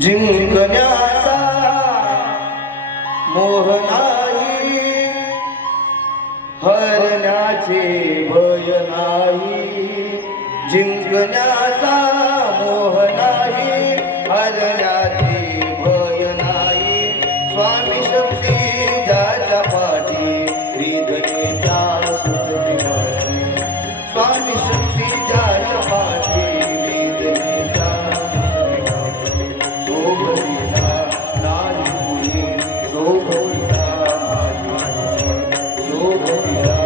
जिंकण्याचा मोह नाही, हरण्याचे भय नाही. जिंकण्याचा मोह नाही, हरण्याचे भय नाही. स्वामी शक्ती ज्याच्या पाठी, रिधनेच्या सुखविनाची. स्वामी शक्ती ज्याच्या पाठी, रिधनेच्या सुखविनाची. शोभविना नाही कुणी, शोभविना नाही कुणी. शोभविना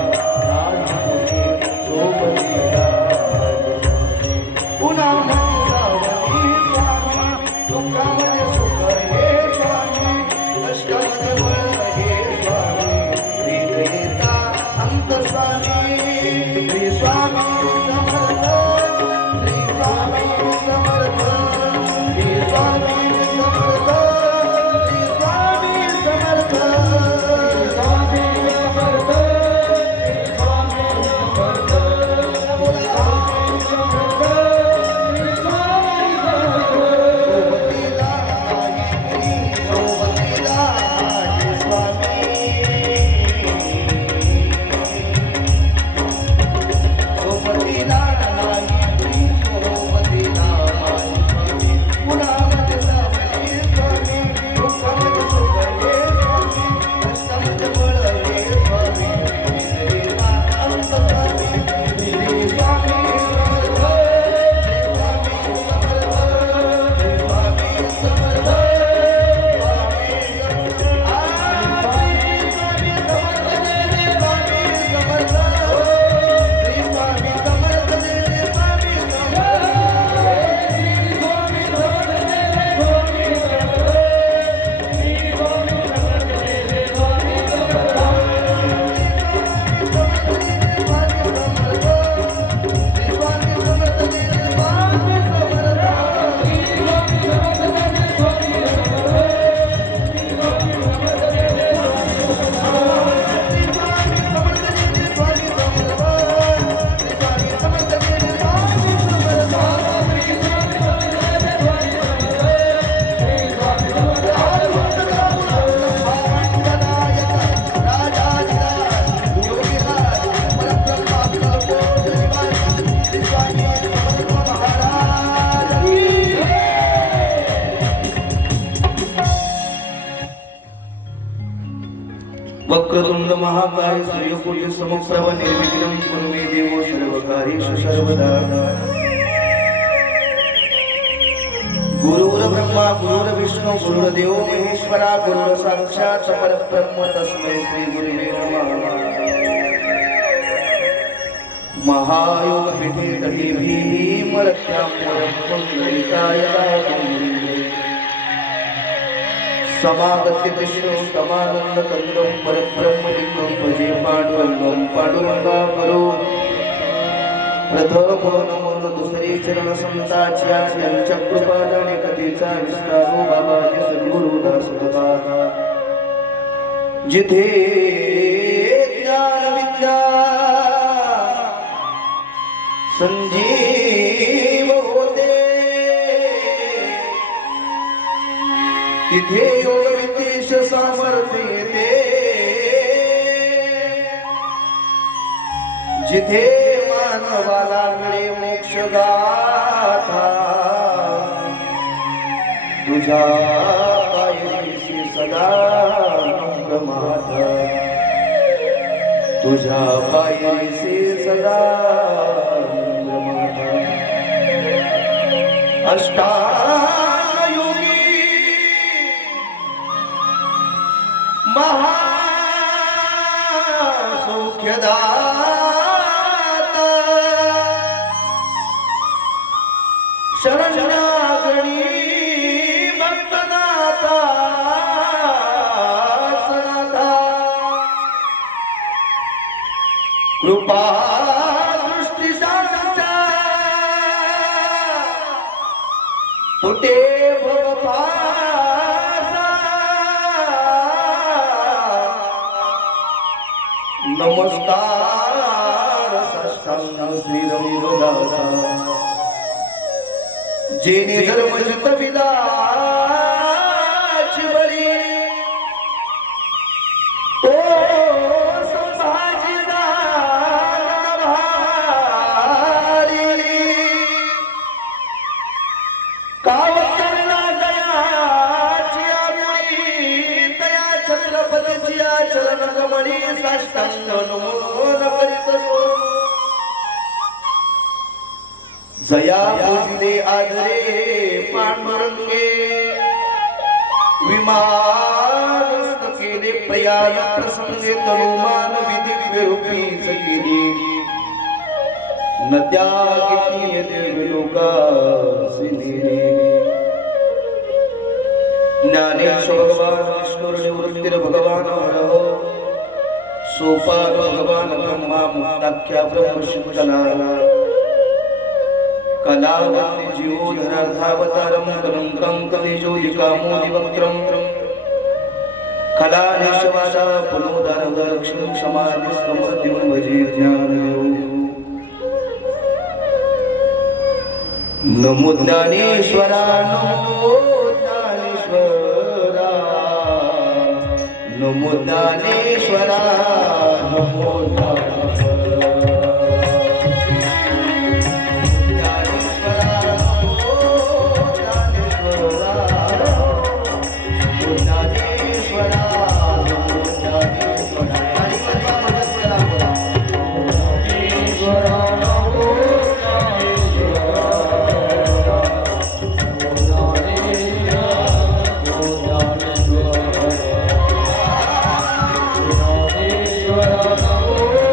नाही कुणी, शोभविना नाही कुणी. पुन्हा म्हणसावनी स्वामी तुका वक्रतुंड महाकाय सूर्यकोटि समप्रभ निर्विघ्नं कुरु मे देव सर्वकार्येषु सर्वदा गुरुर्ब्रह्मा गुरुर्विष्णु गुरुर्देव महेश्वरा गुरुर् साक्षात् परब्रह्म तस्मै श्री गुरुवे नमः महायोग पीठे तटे भीमरक्षां पुंडरीकाय समागत्य कृष्ण तमानंद कंदं परब्रह्म लिंगं भजे पांडुरंगं पांडुरंगा करो प्रथम नमो दुसरे चरण संताच्या यांच्या कृपादाने कथेचा विस्तारो बाबाचे सद्गुरु दासगता जिथे ज्ञान विद्या संजीव होते तिथे योग विशेष सामर्थ्य येते जिथे मानवाला मिळे मोक्ष गाथा तुझ्या पायीशी सदा माता तुझ्या पायीशी सदा अष्टायुगी महासौख्यदाता शरण्यागणी भक्तनाथा सनाथा कृपा तुटे भवपासा नमस्कार साष्टांग श्रीरंगदासा जेने धर्म जितविलाची बळी तो संभाजी चरण कमळी साष्टांग नमन करीत जया पूजिले आदरे पांडुरंगे विमान केले प्रयाण प्रसंगे तनुमान विधी विरूपी सकेली नद्या किती देव लोका सिनेरी ज्ञानेश्वर भगवान विष्णुर निवृत्तिर भगवान हरह सोपान भगवान ब्रह्मा मुक्ताख्या ब्रह्म शिवकला कलावती जीवोधराधावतारं कलंकं कलेजोदिकामोदिवक्त्रं कलानिशवादा पुनोदारवदक्षिणं क्षमादिस्तमृतिं भजे ज्ञानदेव नमो ज्ञानेश्वरा नमो नमो ज्ञानेश्वरा नमो Oh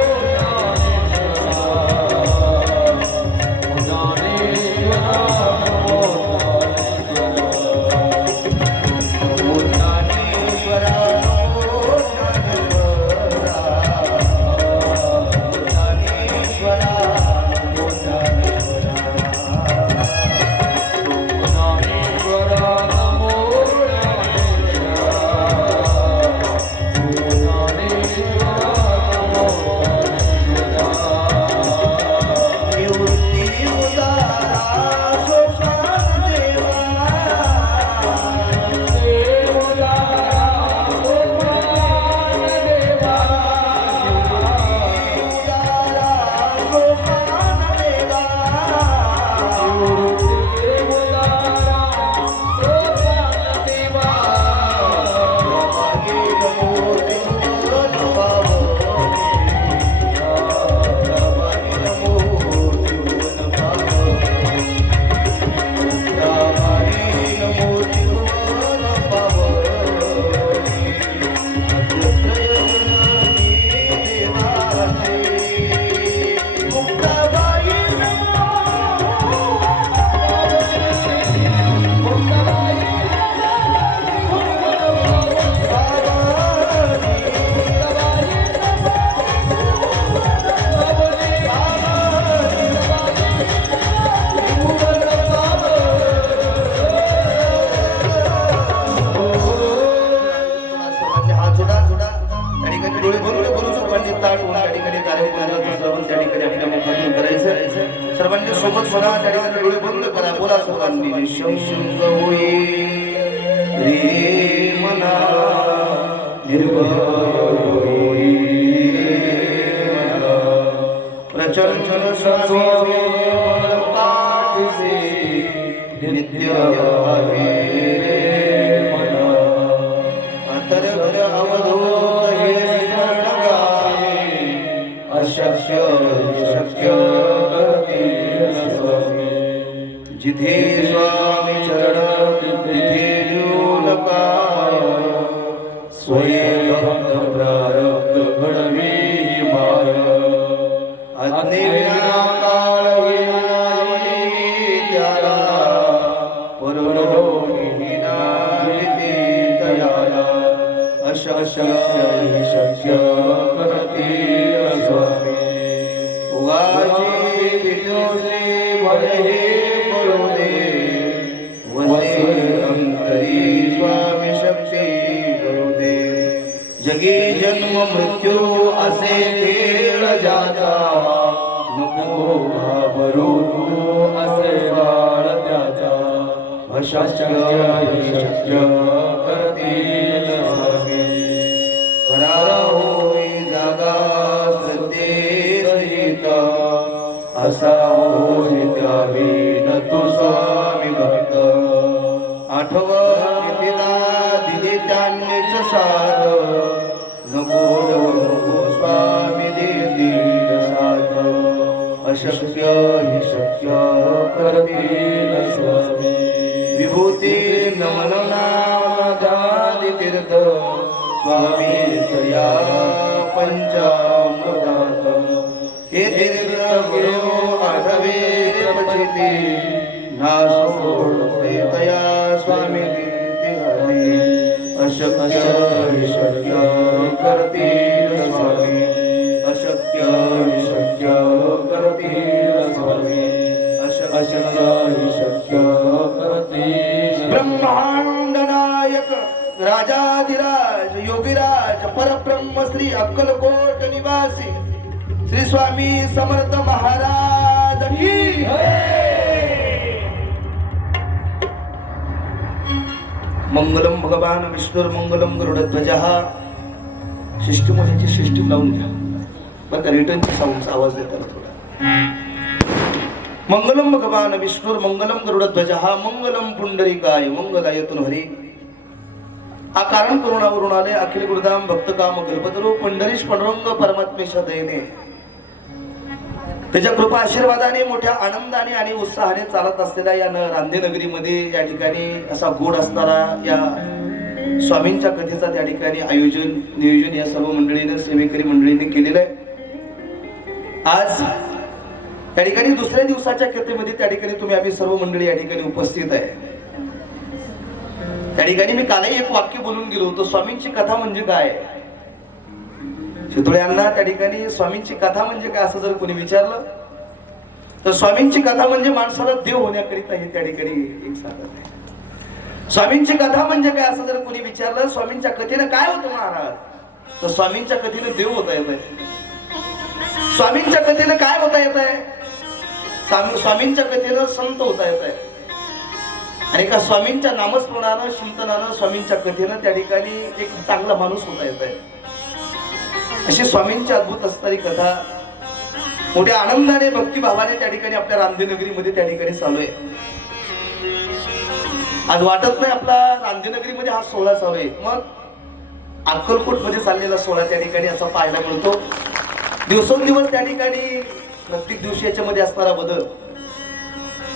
वासुदांनी निशंक होई रे मना निर्भय होई प्रचंड स्वामी नित्य आहे मना अतर्क अवधूत हे स्मरण गावे अशक्य शक्य जिथे स्वामी चरण तिथे लोलकाय स्वयं प्रारब्ध घडवी माय अज्ञेविना काळ विनावनी त्याला परलोकीना विधी तयाला अशक्य शक्य करतील स्वामी उगाची विदोषी भले स्वामी शक्ती करुदे जगी जन्म मृत्यू असे खेळ ज्याचा नको घाबरू असे बाळ त्याचा अशक्य शक्य करतील स्वामी खरा होई जागा सत्ये सहित असा होई त्यावीन तो स्वामी भक्त आठव दिली त्यांनीच साथ नको स्वामी देतील साथ अशक्य हि शक्य करतील स्वामी विभूती नमन नामाधादी तीर्थ स्वामी तया पंचामृतात हे तीर्थ गुरु आठवे पचिती नासोडते तया स्वामी अशक्य शक्य करतील स्वामी अशक्य शक्य करतील स्वामी अशक्य शक्य करतील ब्रह्मांड नायक राजाधिराज योगीराज परब्रह्म श्री अक्कलकोट निवासी श्री स्वामी समर्थ महाराज की मंगलम भगवान विष्णुर्मंगलम गरुडध्वजः शिष्टमोठीची सिस्टीम लावून घ्या बरं का रिटर्नची साऊंडचा आवाज देताना थोडा मंगलम भगवान विष्णुर्मंगलम गरुडध्वजः मंगलम पुंडरीकाय मंगलायतन हरी हा कारण करुणावरून आले अखिल गुरुधाम भक्तकाम कल्पतरू पंढरीश पांडुरंग परमात्मेच्या दयेने त्याच्या कृपा आशीर्वादाने मोठ्या आनंदाने आणि उत्साहाने चालत असलेल्या या रांदे नगरीमध्ये या ठिकाणी असा गोड असणारा या स्वामींच्या कथेचा त्या ठिकाणी नियोजन या सर्व मंडळीने सेवेकरी मंडळीने केलेलं आहे। आज त्या ठिकाणी दुसऱ्या दिवसाच्या कथेमध्ये त्या ठिकाणी तुम्ही आम्ही सर्व मंडळी या ठिकाणी उपस्थित आहे। त्या ठिकाणी मी कालही एक वाक्य बोलून गेलो होतो, स्वामींची कथा म्हणजे काय। चितोळ्यांना त्या ठिकाणी स्वामींची कथा म्हणजे काय असं जर कोणी विचारलं तर स्वामींची कथा म्हणजे माणसाला देव होण्याकरिता हे त्या ठिकाणी एक साधन आहे। स्वामींची कथा म्हणजे काय असं जर कोणी विचारलं स्वामींच्या कथेनं काय होतं महाराज तर स्वामींच्या कथेनं देव होता येत आहे। स्वामींच्या कथेनं काय होता येत आहे स्वामींच्या कथेनं संत होता येत आहे आणि का स्वामींच्या नामस्मरणानं चिंतनानं स्वामींच्या कथेनं त्या ठिकाणी एक चांगला माणूस होता येत आहे। अशी स्वामींची अद्भुत असणारी कथा मोठ्या आनंदाने भक्तिभावाने त्या ठिकाणी आपल्या रांदे नगरीमध्ये त्या ठिकाणी चालू आहे। आज वाटत नाही आपला रांदे नगरीमध्ये हा सोहळा चालू आहे, मग अक्कलकोट मध्ये चाललेला सोहळा त्या ठिकाणी असा पाहायला मिळतो। दिवसेंदिवस त्या ठिकाणी प्रत्येक दिवशी याच्यामध्ये असणारा बदल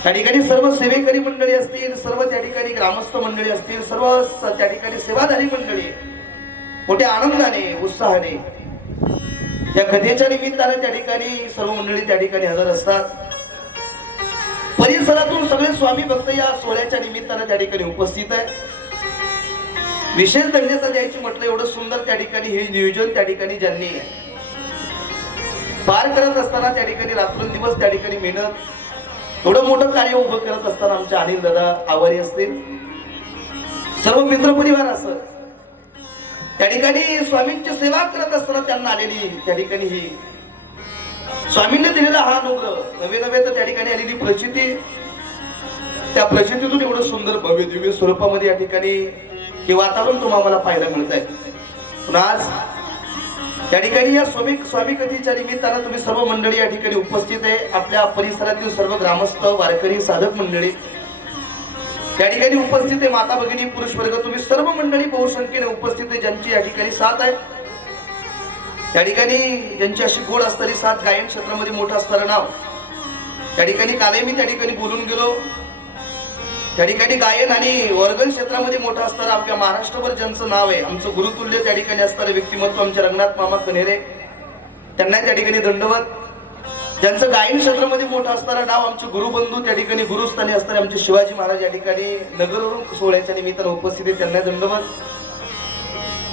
त्या ठिकाणी सर्व सेवेकरी मंडळी असतील, सर्व त्या ठिकाणी ग्रामस्थ मंडळी असतील, सर्व त्या ठिकाणी सेवाधारी मंडळी मोठ्या आनंदाने उत्साहाने या कथेच्या निमित्ताने त्या ठिकाणी सर्व मंडळी त्या ठिकाणी हजर असतात। परिसरातून सगळे स्वामी भक्त या सोहळ्याच्या निमित्ताने त्या ठिकाणी उपस्थित आहे। विशेष धन्यता द्यायची म्हटलं एवढं सुंदर त्या ठिकाणी हे नियोजन त्या ठिकाणी ज्यांनी पार करत असताना त्या ठिकाणी रात्रंदिवस त्या ठिकाणी मेहनत एवढं मोठं कार्य उभं करत असताना आमचे अनिल दादा आवारी असतील, सर्व मित्र परिवार असत त्या ठिकाणी स्वामींची सेवा करत असताना त्यांना आलेली त्या ठिकाणी ही स्वामींनी दिलेला हा अनुग्रह नवे नवे तर त्या ठिकाणी आलेली प्रचिती त्या प्रचितीतून एवढं सुंदर भव्य दिव्य स्वरूपामध्ये या ठिकाणी हे वातावरण तुम्हाला पाहायला मिळत आहे. पण आज या ठिकाणी या स्वामी कथेच्या निमित्तानं तुम्ही सर्व मंडळी या ठिकाणी उपस्थित आहे. आपल्या परिसरातील सर्व ग्रामस्थ वारकरी साधक मंडळी या ठिकाणी उपस्थित आहे. माता भगिनी पुरुष वर्ग तुम्ही सर्व मंडळी बहुसंख्येने उपस्थित आहे. ज्यांची या ठिकाणी साथ आहे, या ठिकाणी ज्यांची अशी गोड असणारी साथ, गायन क्षेत्रामध्ये मोठं असणारं नाव, त्या ठिकाणी कालही मी त्या ठिकाणी बोलून गेलो. त्या ठिकाणी गायन आणि वर्गन क्षेत्रामध्ये मोठं असणारं अवघ्या महाराष्ट्रभर ज्यांचं नाव आहे, आमचं गुरुतुल्य त्या ठिकाणी असणारे व्यक्तिमत्व आमचे रंगनाथ मामा कन्हेरे, त्यांना त्या ठिकाणी दंडवत. ज्यांचं गायन क्षेत्रामध्ये मोठं असणारं नाव, आमचे गुरुबंधू त्या ठिकाणी गुरुस्थानी असणारे आमचे शिवाजी महाराज या ठिकाणी नगरवरून सोहळ्याच्या निमित्तानं उपस्थित आहेत, त्यांना दंडवत.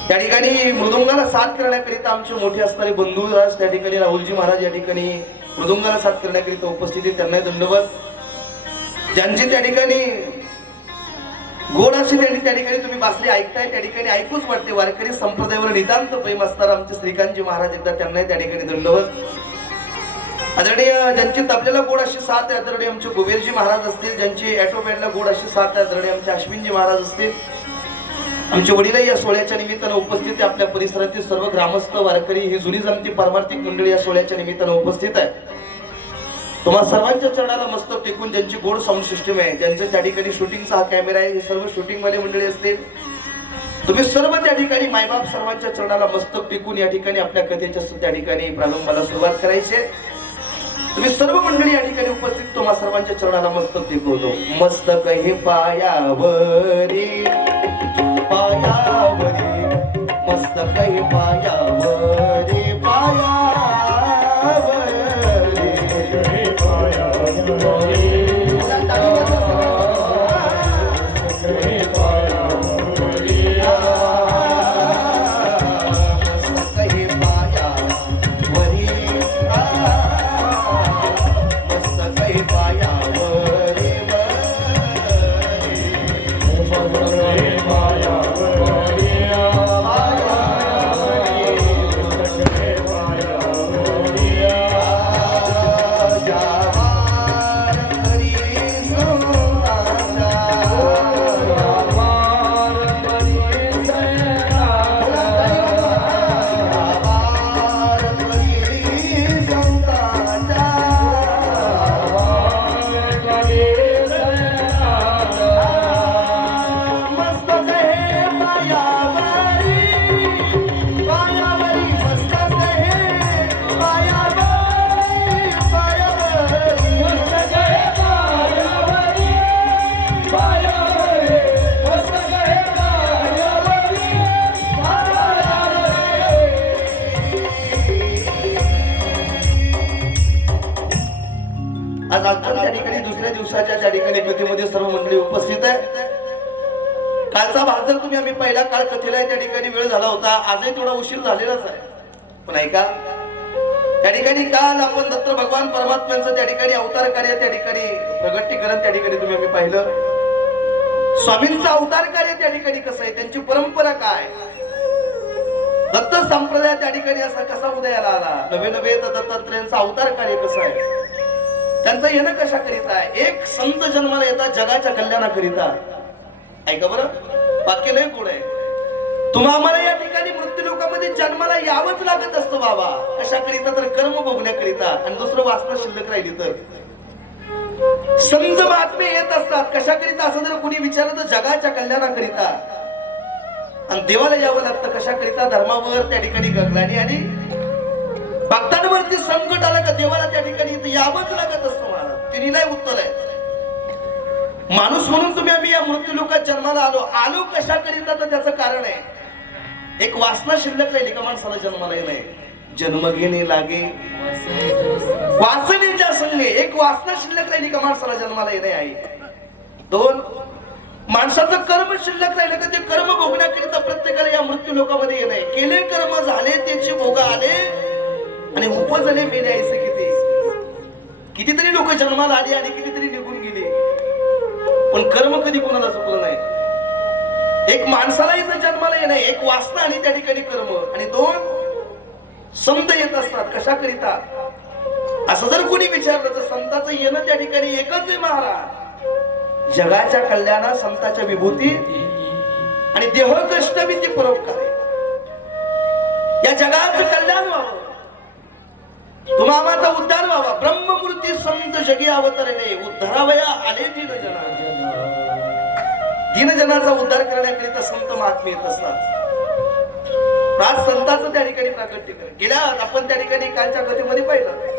त्या ठिकाणी मृदुंगाला साथ करण्याकरिता आमचे मोठे असणारे बंधुराज त्या ठिकाणी राहुलजी महाराज या ठिकाणी मृदुंगाला साथ करण्याकरिता उपस्थित आहेत, त्यांना दंडवत. ज्यांची त्या ठिकाणी गोड अशी त्या ठिकाणी तुम्ही बासरी ऐकताय, त्या ठिकाणी ऐकूच वाटते. वारकरी संप्रदायावर नितांत प्रेम असणारे आमचे श्रीकांतजी महाराज एकदा त्यांना त्या ठिकाणी दंडवत. आदरणीय ज्यांची तबल्याला गोड अशी साथ आहे, आदरणीय आमचे कुबेरजी महाराज असतील. ज्यांची ॲटोपॅडला गोड अशी साथ आहे, आदरणीय आमचे अश्विनजी महाराज असतील. आमचे वडीलही या सोहळ्याच्या निमित्तानं उपस्थित आहे. आपल्या परिसरातील सर्व ग्रामस्थ वारकरी ही जुनी जमती पारमार्थिक मंडळी या सोहळ्याच्या निमित्तानं उपस्थित आहे. तुम्हा सर्वांच्या चरणाला मस्तक टेकून, ज्यांची गोड साऊंड सिस्टीम आहे, ज्यांचे त्या ठिकाणी शूटिंगचा हा कॅमेरा आहे, हे सर्व शूटिंग वाले मंडळी असतील. तुम्ही सर्व त्या ठिकाणी मायबाप सर्वांच्या चरणाला मस्तक टेकून या ठिकाणी आपल्या कथेच्या त्या ठिकाणी प्रारंभाला सुरुवात करायची. तुम्ही सर्व मंडळी या ठिकाणी उपस्थित, तुम्हा सर्वांच्या चरणाला मस्तक टेकवतो. मस्तक हे पायावरी पायावरी, मस्तक हे पायावरी पायावरी त्या ठिकाणी कथेमध्ये सर्व मंडळी उपस्थित आहे. कालचा भाग जर तुम्ही आम्ही पहिला काळ कथेला त्या ठिकाणी वेळ झाला होता, आजही थोडा उशीर झालेलाच आहे. पण ऐका, त्या ठिकाणी काल आपण दत्त भगवान परमात्म्यांचं त्या ठिकाणी अवतार कार्य त्या ठिकाणी प्रगटीकरण त्या ठिकाणी तुम्ही आम्ही पाहिलं. स्वामींचं अवतार कार्य त्या ठिकाणी कसं आहे, त्यांची परंपरा काय, दत्त संप्रदाय त्या ठिकाणी असा कसा उदयाला आला, नवे नवे दत्तात्रेयांचं अवतार कार्य कसं आहे, त्यांचं येणं कशा करिता आहे. एक संत जन्माला येतात जगाच्या कल्याणाकरिता. ऐका बरं, वाक्य लय गोड आहे. तुम्हा आम्हाला या ठिकाणी मृत्यू लोकांमध्ये जन्माला यावंच लागत असतं बाबा. कशाकरिता तर कर्म भोगण्याकरिता, आणि दुसरं वासना शिल्लक राहिली तर संत महात्मे येत असतात. कशाकरिता असं जर कोणी विचारलं तर जगाच्या कल्याणाकरिता. आणि देवाला यावं लागतं कशाकरिता, धर्मावर त्या ठिकाणी गगलानी आणि भक्तांवरती संकट आलं का देवाला त्या ठिकाणी यावंच लागत असतं. महाराज तिने नाही उत्तर आहे. माणूस म्हणून तुम्ही आम्ही या मृत्यू लोकात जन्माला आलो कशाकरिता, तर त्याचं कारण आहे. एक वासना शिल्लक राहिली का माणसाला जन्माला येणे, जन्म घेणे लागे वासनेच्या संगे. एक वासना शिल्लक राहिली का माणसाला जन्माला येणे आहे. दोन, माणसाचं कर्म शिल्लक राहिलं का ते कर्म भोगण्याकरिता प्रत्येकाला या मृत्यू लोकांमध्ये येणे. केले कर्म झाले त्याचे भोग आले आणि उपजले मेले. ऐसे कितीतरी लोक जन्माला आली आणि कितीतरी निघून गेले, पण कर्म कधी कोणाला चुकलं नाही. एक माणसाला इथं जन्माला येणं, एक वासना आणि त्या ठिकाणी कर्म, आणि दोन संत येत असतात कशाकरिता. असं जर कोणी विचारलं तर संताचं येणं त्या ठिकाणी एकच आहे महाराज. जगाच्या कल्याणा संताच्या विभूती आणि देह कष्ट भीती परोपकार या जगाचं कल्याण व्हावं, तुम्हामाचा उद्धार व्हावा. ब्रह्ममूर्ती संत जगी अवतरले उद्धारावया आले दीनजना. दीनजनाचा उद्धार करण्याकरिता संत महात्मे येत असतात. आज संतांचं त्या ठिकाणी प्राकट्य गेल्या आपण त्या ठिकाणी कालच्या कथेमध्ये पाहिलं.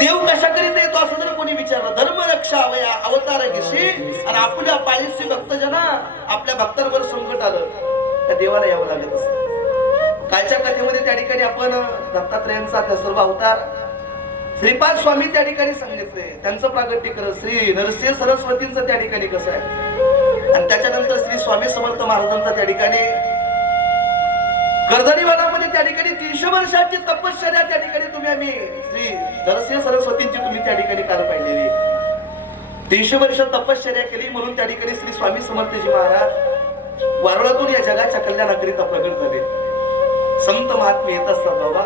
देव कशा करीत येतो असं जर कोणी विचारलं, धर्म रक्षा अवया अवतार घेशी आणि आपल्या पाळीशी भक्तजना आपल्या भक्तांवर संकट आलं त्या देवाला यावं लागत असत. कालच्या कथेमध्ये त्या ठिकाणी आपण दत्तात्रयांचा त्या सर्व अवतार श्रीपाद स्वामी त्या ठिकाणी सांगितले, त्यांचं प्रागट्य करत श्री नरसिंह सरस्वतींचं त्या ठिकाणी कसं आहे आणि त्याच्यानंतर श्री स्वामी समर्थ महाराजांचा त्या ठिकाणी कर्दळी वनामध्ये त्या ठिकाणी 300 वर्षाची तपश्चर्या त्या ठिकाणी तुम्ही आम्ही श्री नरसिंह सरस्वतींची तुम्ही त्या ठिकाणी काल पाहिलेली 300 वर्ष तपश्चर्या केली म्हणून त्या ठिकाणी श्री स्वामी समर्थजी महाराज वारुळातून या जगाच्या कल्याणाकरिता प्रगट झाले. संत महात्मे येत असतात बाबा,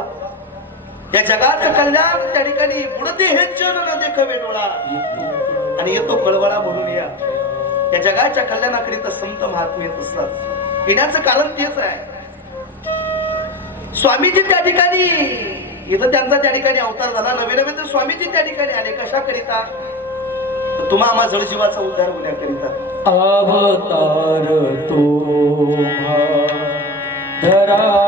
या जगाचं कल्याण त्या ठिकाणी बुडते हे जन न देखवे डोळा आणि येतो कळवळा म्हणून या जगाच्या कल्याणाकरिता संत महात्मे येत असतात. येण्याचं कारण तेच आहे. स्वामीजी त्या ठिकाणी इथं त्यांचा त्या ठिकाणी अवतार झाला, नवे नवे तर स्वामीजी त्या ठिकाणी आले कशा करिता, तुम्हा आम्हा जळजीवाचा उद्धार होण्याकरिता. अवतार तो धरा